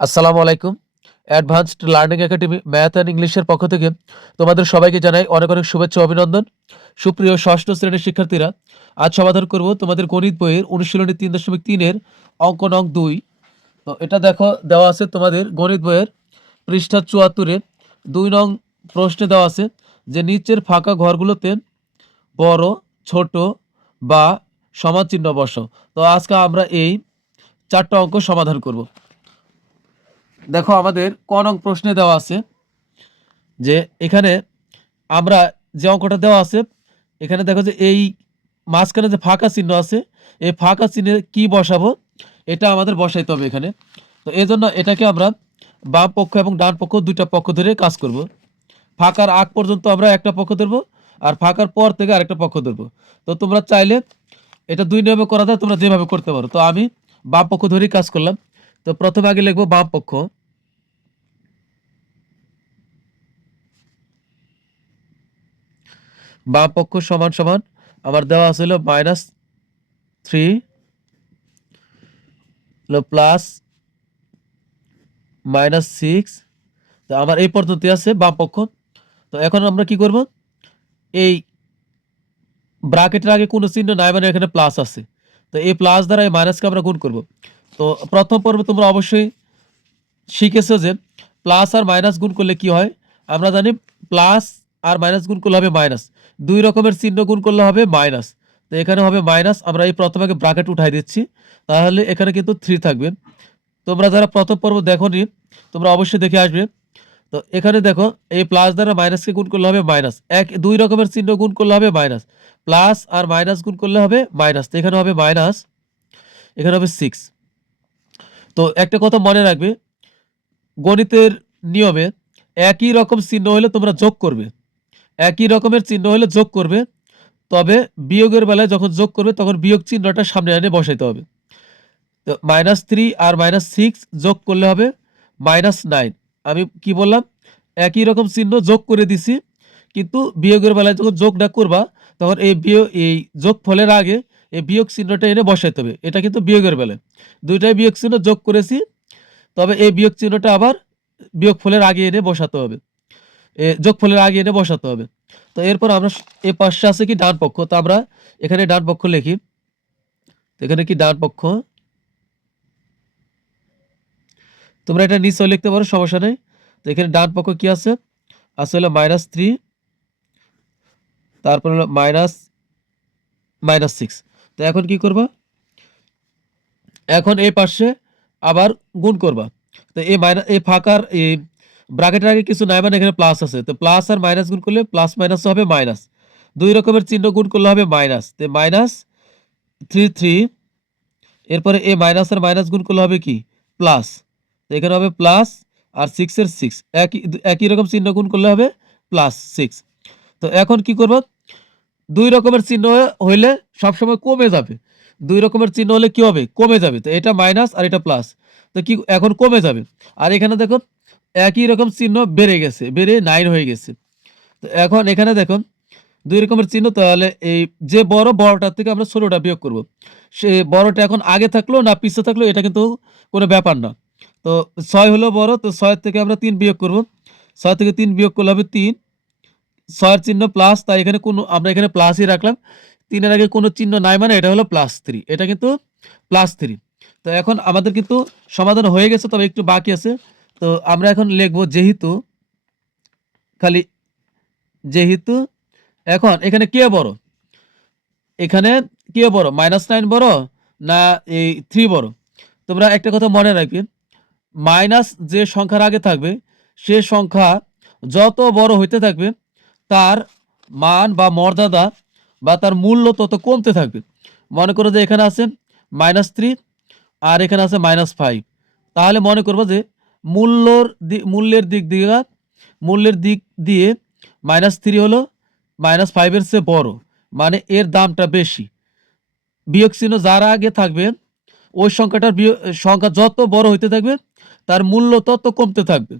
আসসালামু আলাইকুম। Advanced learning academy math and ইংলিশের পক্ষ থেকে তোমাদের সবাইকে জানাই অনেক অনেক শুভেচ্ছা ও অভিনন্দন। সুপ্রিয় ষষ্ঠ শ্রেণীর শিক্ষার্থীরা, আজ সমাধান করব তোমাদের গণিত বইয়ের অনুশীলনী ৩.৩ এর অঙ্ক নং ২। তো এটা দেখো, দেওয়া আছে তোমাদের গণিত বইয়ের পৃষ্ঠা ৭৪-এ ২ নং প্রশ্নে দেওয়া আছে যে নিচের ফাঁকা ঘরগুলোতে বড়, ছোট বা সমান চিহ্ন বসাও। তো আজকে আমরা এই ৪টা অঙ্ক সমাধান করব। দেখো, আমাদের ক নং প্রশ্নে দেওয়া আছে যে এখানে আমরা যে অঙ্কটা দেওয়া আছে, এখানে দেখো যে এই মাঝখানে যে ফাঁকা চিহ্ন আছে, এই ফাঁকা চিহ্নে কি বসাবো এটা আমাদের বসাইতে হবে এখানে। তো এই জন্য এটাকে আমরা বাম পক্ষ এবং ডান পক্ষ দুইটা পক্ষ ধরে কাজ করব। ফাঁকার আগ পর্যন্ত আমরা একটা পক্ষ ধরবো, আর ফাঁকার পর থেকে আরেকটা পক্ষ ধরবো। তো তোমরা চাইলে এটা দুই নিয়মে করা যায়, তোমরা যেভাবে করতে পারো। তো আমি বাম পক্ষ ধরেই কাজ করলাম। তো প্রথমে আগে লিখবো বাম পক্ষ। বাম পক্ষ সমান সমান আমার দেওয়া আছে হলো -3 প্লাস -6। তো আমার এই পদ্ধতি আছে বাম পক্ষ। তো এখন আমরা কি করব, এই ব্র্যাকেটের আগে কোনো চিহ্ন নাই, মানে এখানে প্লাস আছে। তো এই প্লাস দ্বারা এই মাইনাসকে আমরা গুণ করব। তো প্রথম পর্বে তোমরা অবশ্যই শিখেছো যে প্লাস আর মাইনাস গুণ করলে কি হয়। আমরা জানি প্লাস আর মাইনাস গুণ করলে হবে মাইনাস, দুই রকমের চিহ্ন গুণ করলে হবে মাইনাস। তো এখানে হবে মাইনাস, আমরা এই প্রথম আগে ব্র্যাকেট উঠাই দিচ্ছি, তাহলে এখানে কিন্তু 3 থাকবে। তোমরা যারা প্রথম পর্ব দেখোনি, তোমরা অবশ্যই দেখে আসবে। তো এখানে দেখো, এই প্লাস দ্বারা মাইনাসকে গুণ করলে হবে মাইনাস, দুই রকমের চিহ্ন গুণ করলে হবে মাইনাস, প্লাস আর মাইনাস গুণ করলে হবে মাইনাস। তো এখানে হবে মাইনাস, এখানে হবে 6। তো একটা কথা মনে রাখবে, গণিতের নিয়মে একই রকম চিহ্ন হলে তোমরা যোগ করবে, একই রকমের চিহ্ন হলে যোগ করবে। তবে বিয়োগের বেলায় যখন যোগ করবে তখন বিয়োগ চিহ্নটা সামনে এনে বসাইতে হবে। তো -3 আর -6 যোগ করলে হবে -9। আমি কি বললাম, একই রকম চিহ্ন যোগ করে দিছি, কিন্তু বিয়োগের বেলায় যখন যোগটা করবা তখন এই যোগ ফলের আগে এই বিয়োগ চিহ্নটা এনে বসাইতে হবে। এটা কিন্তু বিয়োগের বেলায় দুইটাই বিয়োগ চিহ্ন যোগ করেছি, তবে এই বিয়োগ চিহ্নটা আবার বিয়োগ ফলের আগে এনে বসাতে হবে, যোগ ফলের আগে এনে বসাতে হবে। তো এরপর আমরা এই পাশে আছে কি ডান পক্ষ। তো আমরা এখানে ডান পক্ষ লিখি। এখানে কি ডান পক্ষ, তোমরা এটা নিচেও লিখতে পারো, সমস্যা নেই। তো এখানে ডান পক্ষ কি আছে, আছে হলো -3, তারপর হলো -6। তো এখন কি করবা, এখন এই পাশে আবার গুণ করবা। তো এই ফাঁকার এই ব্র্যাকেটের আগে কিছু নাই, মানে এখানে প্লাস আছে। তো প্লাস আর মাইনাস গুণ করলে প্লাস মাইনাস হবে মাইনাস, দুই রকমের চিহ্ন গুণ করলে হবে মাইনাস। তো -3 এরপরে এই মাইনাস আর মাইনাস গুণ করলে হবে কি প্লাস। তো এখানে হবে প্লাস আর 6 এর 6, একই রকম চিহ্ন গুণ করলে হবে +6। তো এখন কি করব, দুই রকমের চিহ্ন হইলে সবসময় কমে যাবে, দুই রকমের চিহ্ন হলে কি হবে, কমে যাবে। তো এটা মাইনাস আর এটা প্লাস, তো কি এখন কমে যাবে। আর এখানে দেখো একই রকম চিহ্ন বেড়ে গেছে, বেড়ে 9 হয়ে গেছে। তো এখন এখানে দেখুন দুই রকমের চিহ্ন, তাহলে এই যে বড়টার থেকে আমরা ছোটটা বিয়োগ করব। সে বড়টা এখন আগে থাকলো না পিছে থাকলো এটা কিন্তু কোনো ব্যাপার না। তো 6 হলো বড়, তো 6 থেকে আমরা 3 বিয়োগ করব। 6 থেকে 3 বিয়োগ করলে হবে 3, 6 এর চিহ্ন প্লাস, তাই এখানে আমরা এখানে প্লাসই রাখলাম। 3 এর আগে কোনো চিহ্ন নাই, মানে এটা হলো +3, এটা কিন্তু +3। তো এখন আমাদের কিন্তু সমাধান হয়ে গেছে, তবে একটু বাকি আছে। তো আমরা এখন লিখব যেহেতু, খালি যেহেতু। এখন এখানে কে বড়, এখানে কে বড়, -9 বড় না এই 3 বড়। তোমরা একটা কথা মনে রাখবে, মাইনাস যে সংখ্যার আগে থাকবে সে সংখ্যা যত বড় হইতে থাকবে তার মান বা মর্যাদা বা তার মূল্য তত কমতে থাকবে। মনে করো যে এখানে আছে -3 আর এখানে আছে -5, তাহলে মনে করবো যে মূল্যের দিক দিয়ে -3 হলো -5 এর চেয়ে বড়, মানে এর দামটা বেশি। বিয়োগ চিহ্ন যার আগে থাকবে ওই সংখ্যা যত বড় হইতে থাকবে তার মূল্য তত কমতে থাকবে।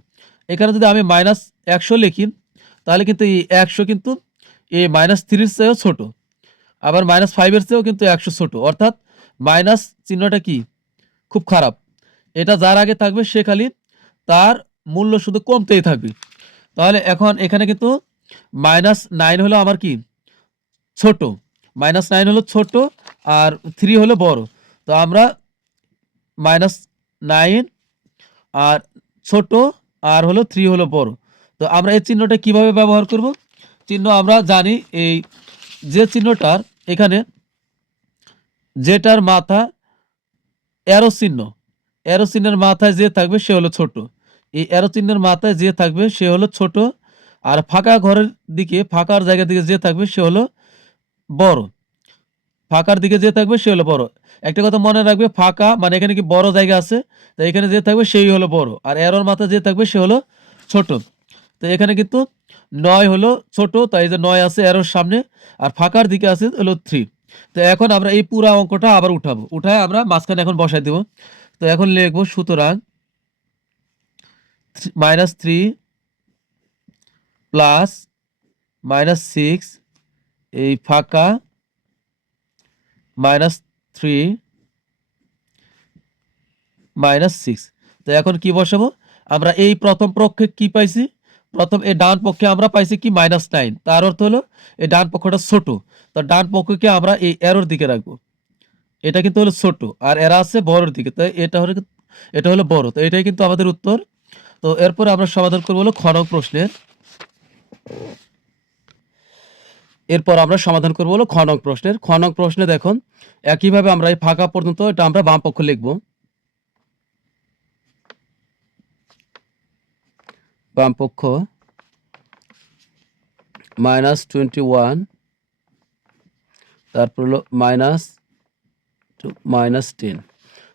এখানে যদি আমি -100 লিখি, তাহলে কিন্তু এই 100 কিন্তু এই -3 চেয়েও ছোট, আবার -5 এর চেয়েও কিন্তু 100 ছোট। অর্থাৎ মাইনাস চিহ্নটা কি খুব খারাপ, এটা যার আগে থাকবে সে খালি তার মূল্য শুধু কমতেই থাকবে। তাহলে এখন এখানে কিন্তু -9 হলো আমার কি ছোট, -9 হলো ছোট আর 3 হলো বড়। তো আমরা -9 আর ছোট আর হলো 3 হলো বড়। তো আমরা এই চিহ্নটা কিভাবে ব্যবহার করব? চিহ্ন আমরা জানি এই যে চিহ্নটার এখানে যেটার মাথা অ্যারো চিহ্ন, অ্যারো চিহ্নের মাথায় যে থাকবে সে হলো ছোট। এই অ্যারো চিহ্নের মাথায় যে থাকবে সে হলো ছোট। আর ফাঁকা ঘরের দিকে ফাঁকার জায়গার দিকে যে থাকবে সে হলো বড়। ফাঁকার দিকে যে থাকবে সে হলো বড়। একটা কথা মনে রাখবে ফাঁকা মানে এখানে কি বড় জায়গা আছে। তো এখানে যে থাকবে সেই হলো বড়। আর অ্যারোর মাথায় যে থাকবে সে হলো ছোট। তো এখানে কিন্তু ৯ হলো ছোট তাই যে ৯ আছে অ্যারোর সামনে আর ফাঁকার দিকে আছে হলো 3। তো এখন আমরা এই পুরা অঙ্কটা আবার উঠাবো। উঠায় আমরা মাঝখানে এখন বসাই দেব। তো এখন লিখব সুতরাং -3 প্লাস -6 এই ফাঁকা -3 -6। তো এখন কি বসাবো? আমরা এই প্রথম পক্ষে কি পাইছি? প্রথম এই ডান পক্ষে আমরা পাইছি কি -9। তার অর্থ হলো এই ডান পক্ষটা ছোট। তো ডান পক্ষকে আমরা এই অ্যারোর দিকে রাখবো। এটা কিন্তু হলো ছোট আর এরা আছে বড়র দিকে। তাই এটা হলো বড়। তো এটাই কিন্তু আমাদের উত্তর। তো এরপরে আমরা সমাধান করব হলো খ নং প্রশ্নের। এরপর আমরা সমাধান করব হলো খ নং প্রশ্নের। খ নং প্রশ্নে দেখুন একইভাবে আমরা এই ফাঁকা পর্যন্ত এটা আমরা বাম পক্ষ লিখব। বাম পক্ষ -21 তারপর হলো -10।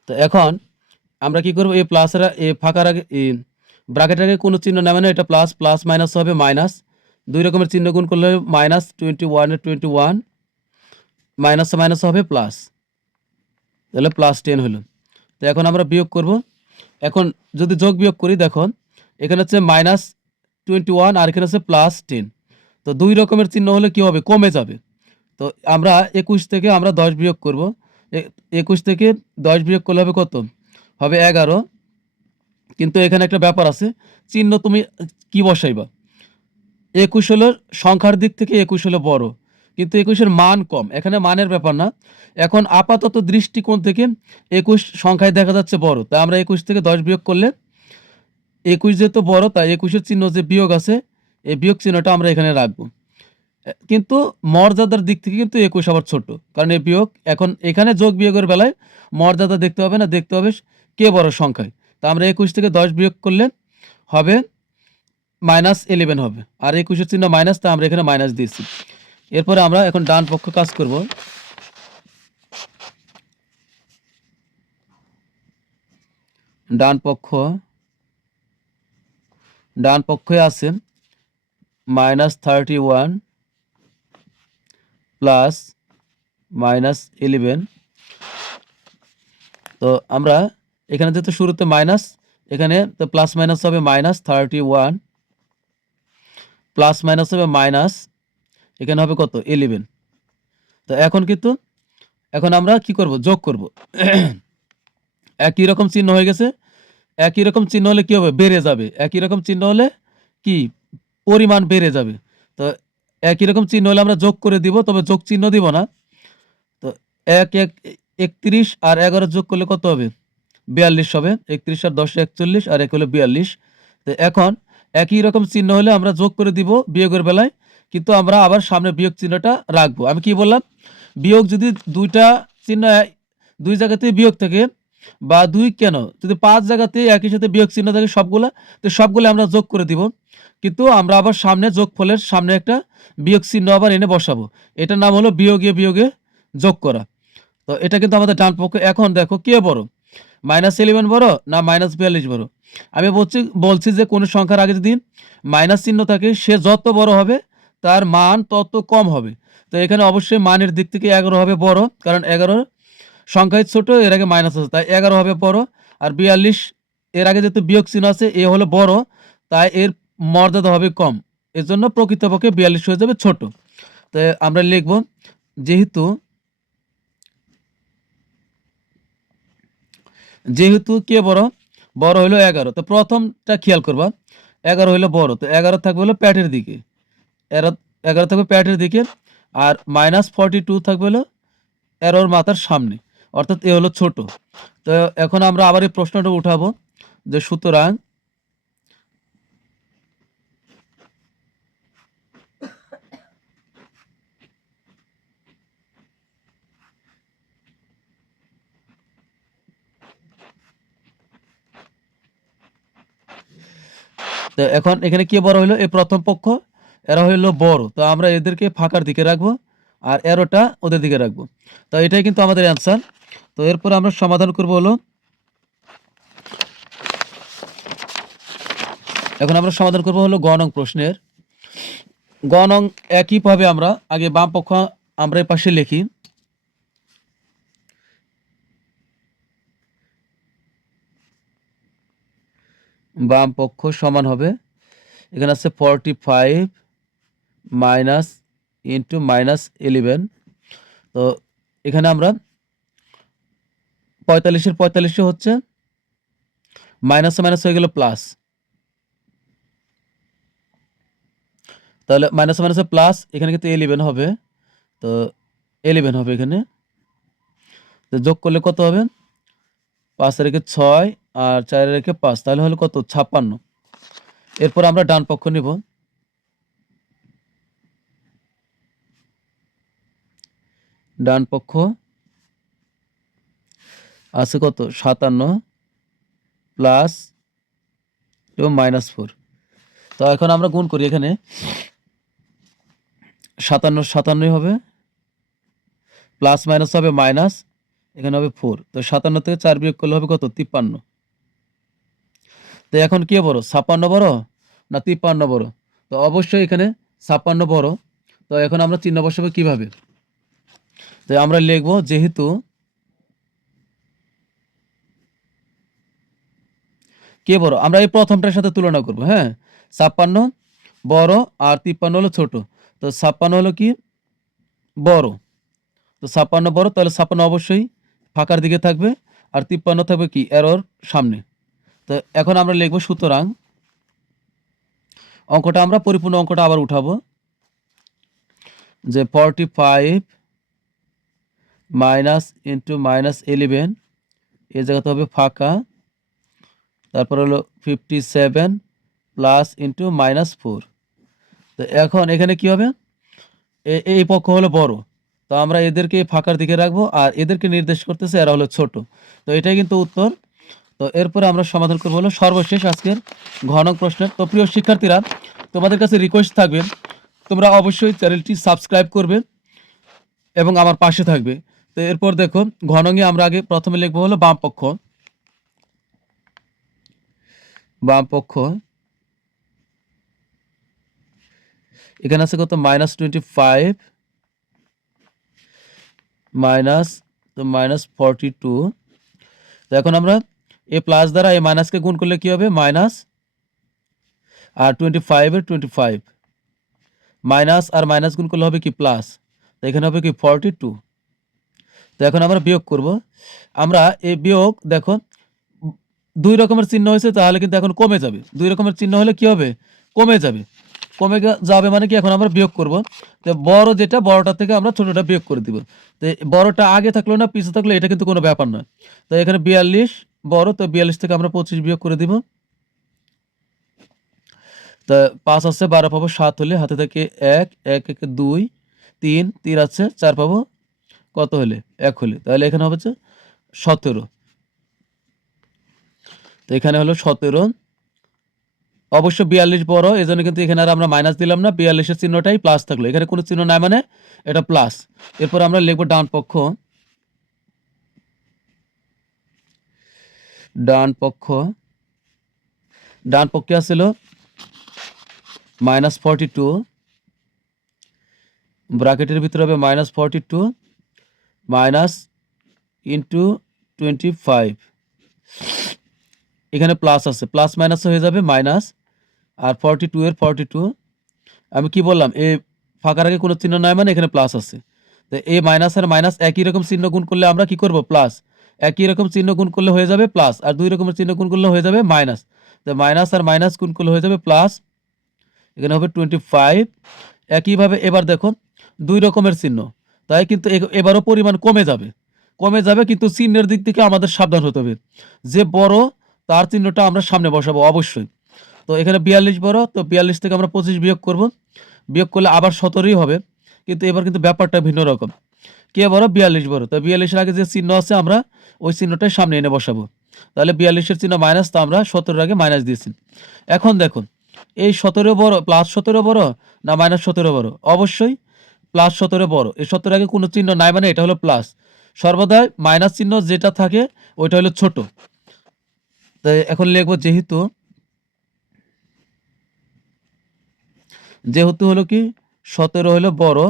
তো এখন আমরা কি করব? এই প্লাসের এই ফাঁকার আগে এই ব্র্যাকেটের আগে কোনো চিহ্ন নেবে না। এটা প্লাস প্লাস মাইনাস হবে মাইনাস। দুই রকমের চিহ্ন গুণ করলে -21 এর 21 মাইনাস মাইনাস হবে প্লাস। তাহলে +10 হলো। তো এখন আমরা বিয়োগ করব। এখন যদি যোগ বিয়োগ করি দেখুন এখানে হচ্ছে -21 আর এখানে হচ্ছে +10। তো দুই রকমের চিহ্ন হলে কি হবে? কমে যাবে। তো আমরা 21 থেকে আমরা 10 বিয়োগ করব। 21 থেকে 10 বিয়োগ করলে হবে কত? হবে 11। কিন্তু এখানে একটা ব্যাপার আছে। চিহ্ন তুমি কি বসাইবা? 21 হলো সংখ্যার দিক থেকে 21 হলো বড়। কিন্তু 21 এর মান কম। এখানে মানের ব্যাপার না। এখন আপাতত দৃষ্টিকোণ থেকে 21 সংখ্যায় দেখা যাচ্ছে বড়। তাই আমরা 21 থেকে 10 বিয়োগ করলে 21 যেহেতু বড় তাই 21 এর চিহ্ন যে বিয়োগ আছে এই বিয়োগ চিহ্নটা আমরা এখানে রাখবো। কিন্তু মর্যাদার দিক থেকে কিন্তু 21 আবার ছোট। কারণ এই বিয়োগ এখন এখানে যোগ বিয়োগের বেলায় মর্যাদা দেখতে হবে না, দেখতে হবে কে বড় সংখ্যায়। তো আমরা 21 থেকে 10 বিয়োগ করলে হবে -11 হবে। আর 21 এর চিহ্ন মাইনাস তা আমরা এখানে মাইনাস দিয়েছি। এরপরে আমরা এখন ডান পক্ষ কাজ করব। ডান পক্ষে আছে -31 প্লাস -11। তো আমরা এখানে যেহেতু শুরুতে মাইনাস এখানে তো প্লাস মাইনাস হবে -31 প্লাস মাইনাস হবে মাইনাস এখানে হবে কত? 11। তো এখন আমরা কি করব? যোগ করব। একই রকম চিহ্ন হয়ে গেছে। একই রকম চিহ্ন হলে কি হবে? বেড়ে যাবে। একই রকম চিহ্ন হলে কি পরিমাণ বেড়ে যাবে। তো একই রকম চিহ্ন হলে আমরা যোগ করে দিব, তবে যোগ চিহ্ন দিব না। তো 31 আর 11 যোগ করলে কত হবে? 42 হবে। 31 আর 10 41 আর 1 হলো 42। তো এখন একই রকম চিহ্ন হলে আমরা যোগ করে দিব বিয়োগের বেলায়, কিন্তু আমরা আবার সামনে বিয়োগ চিহ্নটা রাখবো। আমি কি বললাম? বিয়োগ যদি দুইটা চিহ্ন দুই জায়গাতেই বিয়োগ থাকে বা কেন যদি 5 জায়গাতেই একই সাথে বিয়োগ চিহ্ন থাকে সবগুলা, তো সবগুলো আমরা যোগ করে দিব। কিন্তু আমরা আবার সামনে যোগফলের সামনে একটা বিয়োগ চিহ্ন আবার এনে বসাবো। এটার নাম হলো বিয়োগে বিয়োগে যোগ করা। তো এটা কিন্তু আমাদের ডান পক্ষে। এখন দেখো কে বড়? -11 বড় না -42 বড়? আমি বলছি যে কোনো সংখ্যার আগে যদি মাইনাস চিহ্ন থাকে সে যত বড় হবে তার মান তত কম হবে। তো এখানে অবশ্যই মানের দিক থেকে 11 হবে বড়, কারণ 11 সংখ্যায় ছোট, এর আগে মাইনাস আছে তাই 11 হবে বড়। আর 42 এর আগে যেহেতু বিয়োগ চিহ্ন আছে এ হলো বড়, তাই এর মর্যাদা হবে কম। এজন্য প্রকৃতপক্ষে 42 হয়ে যাবে ছোট। তো আমরা লিখব যেহেতু কে বড়, বড় হলো 11, তো প্রথমটা খেয়াল করবা, 11 হইলো বড়, তো 11 থাকবে হলো প্যাটের দিকে, 11 থাকবে প্যাটের দিকে, আর -42 থাকবে হলো এরোর মাথার সামনে, অর্থাৎ এ হলো ছোট। তো এখন আমরা আবার এই প্রশ্নটা উঠাবো যে সুতরাং তো এখন এখানে কে বড় হইলো, এই প্রথম পক্ষ, এরা হইলো বড়, তো আমরা এদেরকে ফাঁকার দিকে রাখবো আর এরোটা ওদের দিকে রাখবো। তো এটাই কিন্তু আমাদের অ্যান্সার। তো এরপর আমরা সমাধান করব হলো, এখন আমরা সমাধান করব হলো গ নং প্রশ্নের। গ নং একইভাবে আমরা আগে বাম পক্ষ আমরা এই পাশে লিখি, বাম পক্ষ সমান হবে, এখানে আছে 45 মাইনাস ইন্টু -11। তো এখানে আমরা 45-এর 45 হচ্ছে মাইনাসে মাইনাস হয়ে গেল প্লাস, তাহলে মাইনাসে মাইনাসে প্লাস, এখানে কিন্তু 11 হবে, তো 11 হবে এখানে। তো যোগ করলে কত হবে, 5 রেখে 6 আর 4 রেখে 5, তাহলে হলো কত, 56। এরপর আমরা ডান পক্ষ নিব, ডান পক্ষ আছে কত, 57 প্লাস এবং -4। তো এখন আমরা গুণ করি, এখানে 57 57 হবে, প্লাস মাইনাস হবে মাইনাস, এখানে হবে 4, তো 57 থেকে 4 বিয়োগ করলে হবে কত, 53। তো এখন কে বড়, 56 বড় না 53 বড়, তো অবশ্যই এখানে 56 বড়। তো এখন আমরা চিহ্ন বসাবো কিভাবে, তো আমরা লিখবো যেহেতু কে বড়, আমরা এই প্রথমটার সাথে তুলনা করব, হ্যাঁ, 56 বড় আর 53 হলো ছোট, তো 56 হলো কি বড়, তো 56 বড়, তাহলে 56 অবশ্যই ফাঁকার দিকে থাকবে, আর 53 থাকবে কি এরর সামনে। তো এখন আমরা লিখবো সুতরাং, অঙ্কটা আমরা পরিপূর্ণ অঙ্কটা আবার উঠাবো, যে 45 মাইনাস ইন্টু -11, এই জায়গাতে হবে ফাঁকা, তারপর হলো 57 প্লাস ইন্টু -4। তো এখন এখানে কি হবে, এই পক্ষ হলো বড়, তো আমরা এদেরকে ফাঁকার দিকে রাখবো আর এদেরকে নির্দেশ করতেছে এরা হলো ছোট। তো এটাই কিন্তু উত্তর। তো এরপরে আমরা সমাধান করবো হলো সর্বশেষ আজকের ঘ নং প্রশ্নের। তো প্রিয় শিক্ষার্থীরা, তোমাদের কাছে রিকোয়েস্ট থাকবে, তোমরা অবশ্যই চ্যানেলটি সাবস্ক্রাইব করবে এবং আমার পাশে থাকবে। তো এরপর দেখো, ঘ নংয়ে আমরা আগে প্রথমে লিখবো হলো বাম পক্ষ, বাম পক্ষ এখানে আছে কত, -25 মাইনাস, তো -42। তো এখন আমরা এ প্লাস দ্বারা এই মাইনাসকে গুণ করলে কি হবে, মাইনাস, আর 25 এর 25, মাইনাস আর মাইনাস গুণ করলে হবে কি প্লাস, তো এখানে হবে কি 42। তো এখন আমরা বিয়োগ করব, আমরা এই বিয়োগ দেখো, দুই রকমের চিহ্ন হয়েছে, তাহলে কিন্তু এখন কমে যাবে, দুই রকমের চিহ্ন হলে কি হবে, কমে যাবে, যাবে মানে কি, এখন আমরা বিয়োগ করব, তো বড় যেটা, বড়টা থেকে আমরা ছোটটা বিয়োগ করে দিব। তো বড়টা আগে থাকলো না পিছনে থাকলো এটা কিন্তু কোনো ব্যাপার না। তো এখানে 42 বড়, তো 42 থেকে আমরা 25 বিয়োগ করে দিব। তা 5 আছে, 12 পাবো, 7 হলে হাতে থেকে 1 1 1 2 3 3 আছে, 4 পাবো, কত হলে 1 হলে, তাহলে এখানে হবে 17। তো এখানে হলো 17। অবশ্য 42 বড়, এজন্য কিন্তু এখানে আর আমরা মাইনাস দিলাম না, 42 এর চিহ্নটাই প্লাস থাকলো, এখানে কোনো চিহ্ন নাই মানে এটা প্লাস। এরপর আমরা লিখবো ডান পক্ষ, ডান পক্ষ, ডান পক্ষে আসছিল -42, ব্র্যাকেটের ভিতরে হবে -42 মাইনাস ইন্টু 25, এখানে প্লাস আছে, প্লাস মাইনাস হয়ে যাবে মাইনাস, আর 42 এর 42, আমি কি বললাম, এ ফাঁকার আগে কোনো চিহ্ন নাই মানে এখানে প্লাস আছে, তো এই মাইনাস আর মাইনাস একই রকম চিহ্ন গুণ করলে আমরা কি করব, প্লাস, একই রকম চিহ্ন গুণ করলে হয়ে যাবে প্লাস, আর 2 রকমের চিহ্ন গুণ করলে হয়ে যাবে মাইনাস। তো মাইনাস আর মাইনাস গুণ করলে হয়ে যাবে প্লাস, এখানে হবে 25। একইভাবে এবার দেখো 2 রকমের চিহ্ন, তাই কিন্তু এবারও পরিমাণ কমে যাবে, কিন্তু চিহ্নের দিক থেকে আমাদের সাবধান হতে হবে। যে বড় তার চিহ্নটা আমরা সামনে বসাবো অবশ্যই। তো এখানে 42 বড়, তো 42 থেকে আমরা 25 বিয়োগ করব, বিয়োগ করলে আবার 17ই হবে, কিন্তু এবার কিন্তু ব্যাপারটা ভিন্ন রকম। কে বড়? 42 বড়। তো 42 এর আগে যে চিহ্ন আছে আমরা ওই চিহ্নটাই সামনে এনে বসাবো। তাহলে 42 এর চিহ্ন মাইনাস, তো আমরা 17 এর আগে মাইনাস দিয়েছি। এখন দেখুন এই 17 বড়, প্লাস 17 বড় না মাইনাস 17 বড়? অবশ্যই প্লাস 17 বড়। এই 17 আগে কোনো চিহ্ন নাই মানে এটা হলো প্লাস। সর্বদাই মাইনাস চিহ্ন যেটা থাকে ওইটা হলো ছোট। তাই এখন লিখবো যেহেতু হলো কি 17 হলো বড়,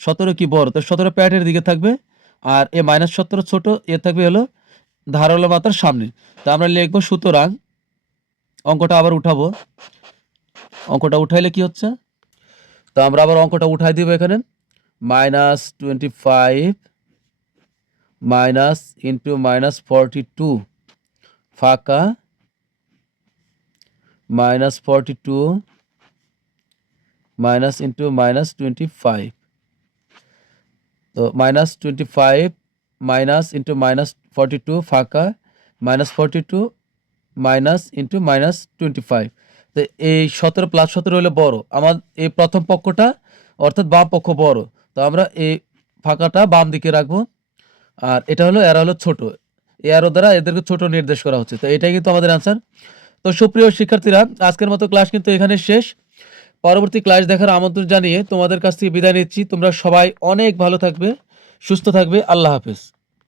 17 কি বড়, তো 17 প্যাটের দিকে থাকবে, আর এ মাইনাস 17 ছোট, এ থাকবে হলো ধারালো মাত্রার সামনে। তা আমরা লিখবো সুতরাং, অঙ্কটা আবার উঠাবো, অঙ্কটা উঠাইলে কি হচ্ছে, তো আমরা আবার অঙ্কটা উঠাই দিব এখানে, -25 মাইনাস ইন্টু -42 ফাঁকা -42 মাইনাস ইন্টু -25। তো -25 মাইনাস ইন্টু -42 ফাঁকা -42 মাইনাস ইন্টু -25। তো এই 17 প্লাস 17 হলো বড়, আমার এই প্রথম পক্ষটা অর্থাৎ বাম পক্ষ বড়, তো আমরা এই ফাঁকাটা বাম দিকে রাখবো, আর এটা হলো এরা হলো ছোট, এই অ্যারো দ্বারা এদেরকে ছোট নির্দেশ করা হচ্ছে। তো এটাই কিন্তু আমাদের অ্যান্সার। তো সুপ্রিয় শিক্ষার্থীরা, আজকের মতো ক্লাস কিন্তু এখানে শেষ। পরবর্তী ক্লাস দেখার আমন্ত্রণ জানিয়ে তোমাদের কাছ থেকে বিদায় নিচ্ছি। তোমরা সবাই অনেক ভালো থাকবে, সুস্থ থাকবে। আল্লাহ হাফেজ।